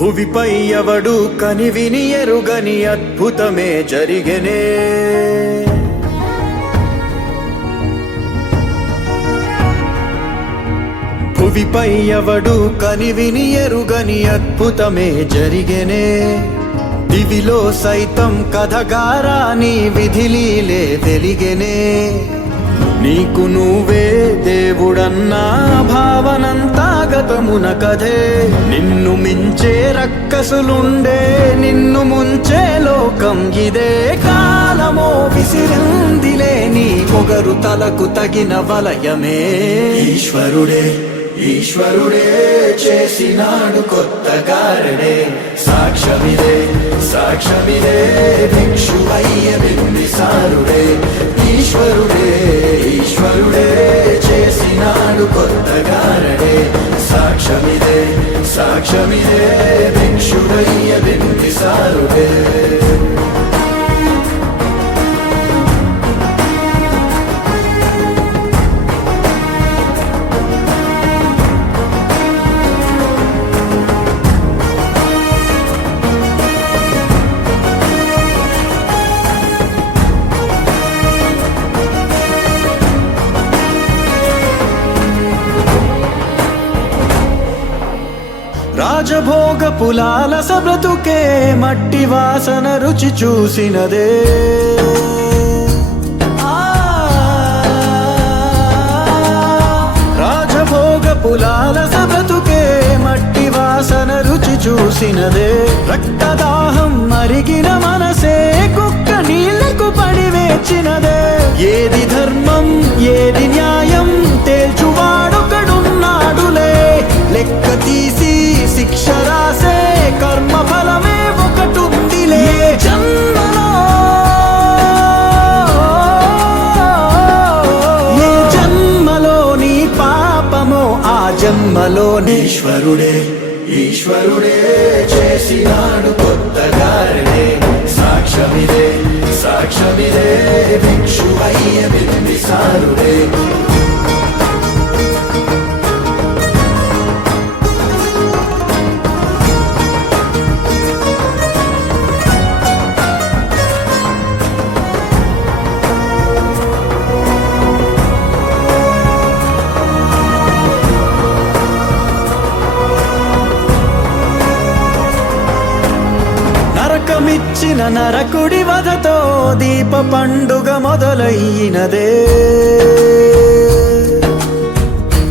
భువిపై ఎవడు కనివిని ఎరుగని అద్భుతమే జరిగనే. భువిపై ఎవడు కనివిని ఎరుగని అద్భుతమే జరిగనే. దివిలో సైతం కథగారాని విధిలీలే వెలిగెనే. నీకు నువ్వే దేవుడన్నా భావనంతా గతమున కథే. నిన్ను మించే రక్కసులుండే నిన్ను ముంచే లోకం ఇదే. కాలమో విసిరిందిలే నీ పొగరు తలకు తగిన వలయమే. ఈశ్వరుడే ఈశ్వరుడే చేసినాడు కొత్త కారణే సాక్ష్యమిదే సాక్ష్యమిదే చేసినాడు కొత్త గారడే సాక్ష్యమిదే సాక్ష్యమిదే రాజభోగ పులాల సబ్రతుకే మట్టి వాసన రుచి చూసినదే. ఆ, రాజభోగ పులాల సబ్రతుకే మట్టి వాసన రుచి చూసినదే. రక్తదాహం మరిగిన మనసే కుక్క నీళ్ళకు పడివేచినదే ఏది ధర్మం ఏది జన్మలో ఈశ్వరుడే ఈశ్వరుడే చేసినాడు కొత్త గారడే సాక్ష్యమిదే సాక్ష్యమిదే భిక్షు అయ్య బింబిసారుడే. వచ్చిన నరకుడి వధతో దీప పండుగ మొదలయ్యినదే.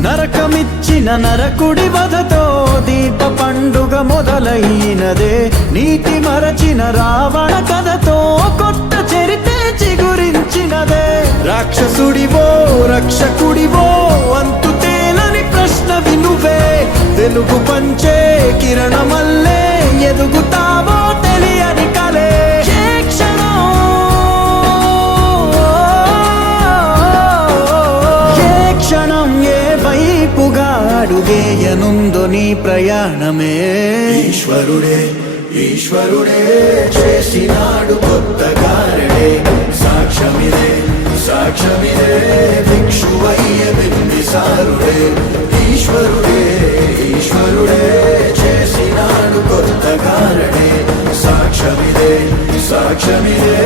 నరకమిచ్చిన నరకుడి వధతో దీప పండుగ మొదలయ్యినదే. నీతి మరచిన రావణ కథతో కొత్త చరితే చిగురించినదే. రాక్షసుడివో రక్షకుడివో అంతు తేలని ప్రశ్న వినువే. తెలుగు పంచే కిరణమల్లే క్షణం ఏ వైపుగా అడుగేయనుందో నీ ప్రయాణమే. ఈశ్వరుడే ఈశ్వరుడే చేసినాడు కొత్త కారణే సాక్ష్యమిదే సాక్ష్యమిదే భిక్షువయ్య బింబిసారుడే ఈశ్వరుడే ఈశ్వరుడే చేసినాడు కొత్త కారణే సాక్ష్యమిదే సాక్ష్యమిదే